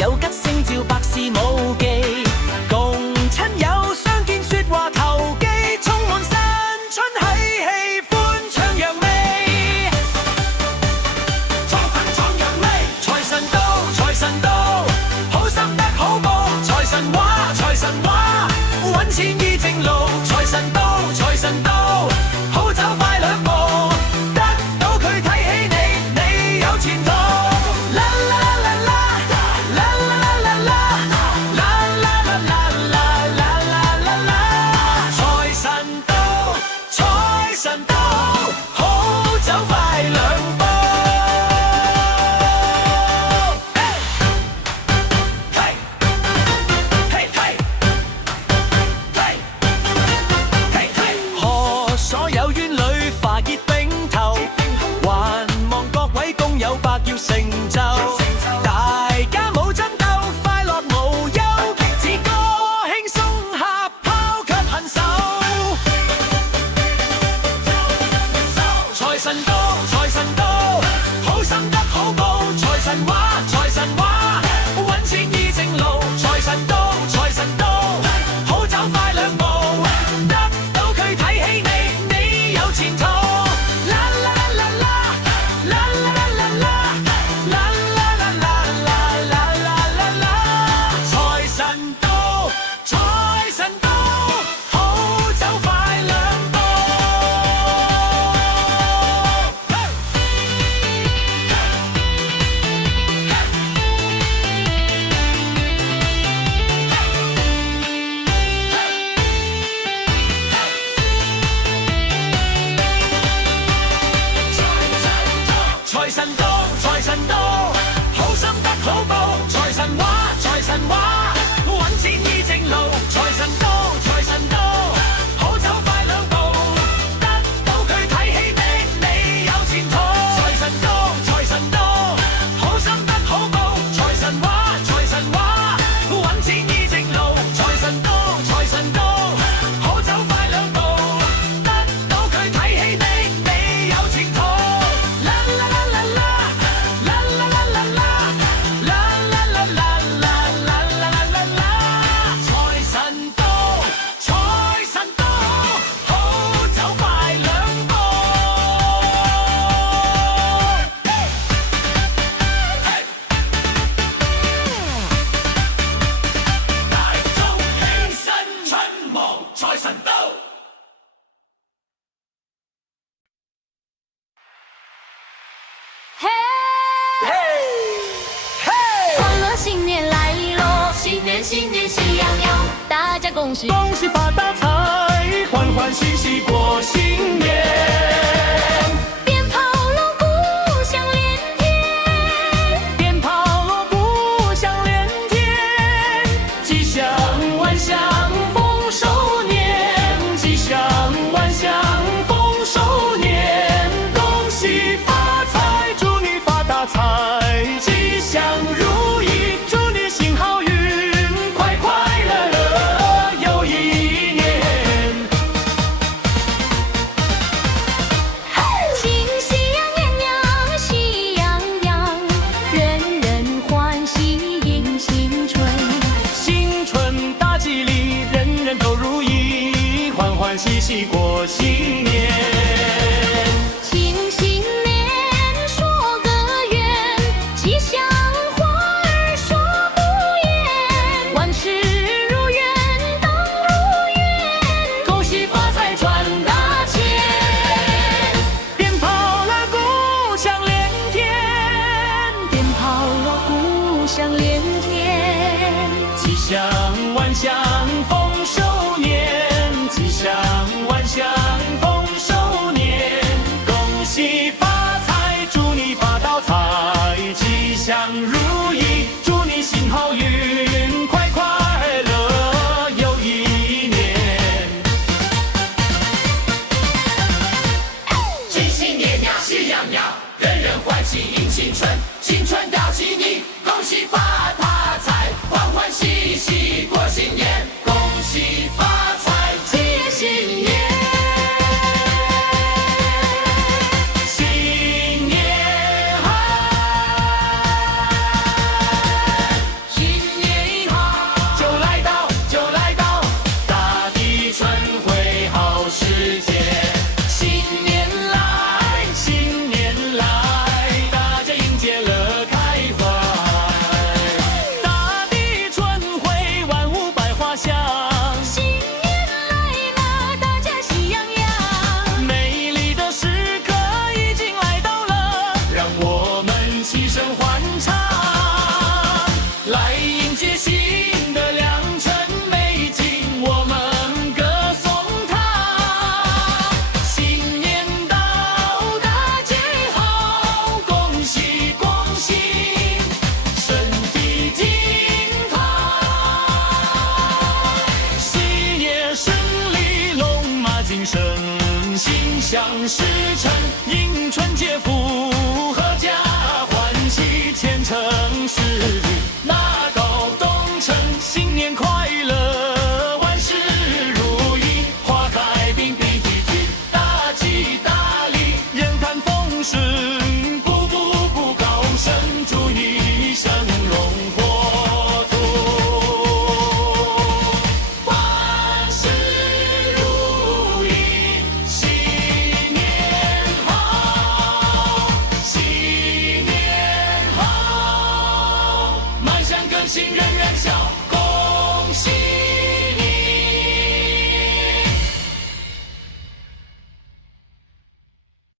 有吉星照百事無忌，共親友相見說話投機，充滿新春喜氣歡唱揚眉，創粉創揚眉，財神到財神到，好心得好報，財神話財神話，揾錢依正路，財神到財神到，好走快兩步，得到佢睇起你，你有前途。啦啦啦啦啦啦啦啦啦啦啦啦啦，財神到財神到，好走快兩步。賀所有冤侶化結冰頭，還望各位工友百業成就，大家冇爭鬥，快樂無憂，自個輕鬆下拋卻恨手。財神到財神到，好心得好報，財神話財神話，揾錢依正路，財神到財神到，好走快兩步，得到佢睇起你，你有前途。啦啦啦啦啦啦啦啦啦啦啦啦，財神到財神到，好走快兩步。財神到財神到，好心得好報，財神話財神話，揾錢依正路，財神到財神到，好走快兩步，得到佢睇起你，你有前途。財神到財神到，好心得好報，財神話財神話，揾錢依正路，財神到財神到，好走快兩步，得到佢睇起你，你有前途。啦啦啦啦啦啦啦啦啦啦啦啦啦啦，財神到財神到，好走快兩步。大眾起身春望財神到。嘿，欢乐新年来喽！新年新年喜洋洋，大家恭喜恭喜发大财，欢欢喜喜过新年。鞭炮锣鼓响连天，鞭炮锣鼓响连天，吉祥万象丰收年，吉祥万象丰收年，恭喜发财，祝你发大财，吉祥如意，祝你行好运，快快乐乐又一年。喜喜洋洋喜洋洋，人人欢喜迎新春。新春大吉利，人人都如意，欢欢喜喜过新年。庆新年说个愿，吉祥话儿说不厌，万事如愿当如愿，恭喜发财赚大钱，鞭炮锣鼓响连天，鞭炮锣鼓响连天，吉祥万象丰收年，吉祥万象丰收年，恭喜发财，祝你发大财，吉祥如意，祝你行好运，快快乐又一年。庆新年呀，喜洋洋，人人欢喜迎新春，新春大吉利，恭喜发大财，欢欢喜喜过新年，恭喜发财，吉业新年。新年好，时辰，迎春接福，阖家欢喜，前程似锦，马到东城，新年快乐，万事如意，花开并莺啼啼，大吉大利，人谈风顺，步步高升，祝你一生荣华土。万事如意，新年好，新年好，满山更新人人笑，恭喜。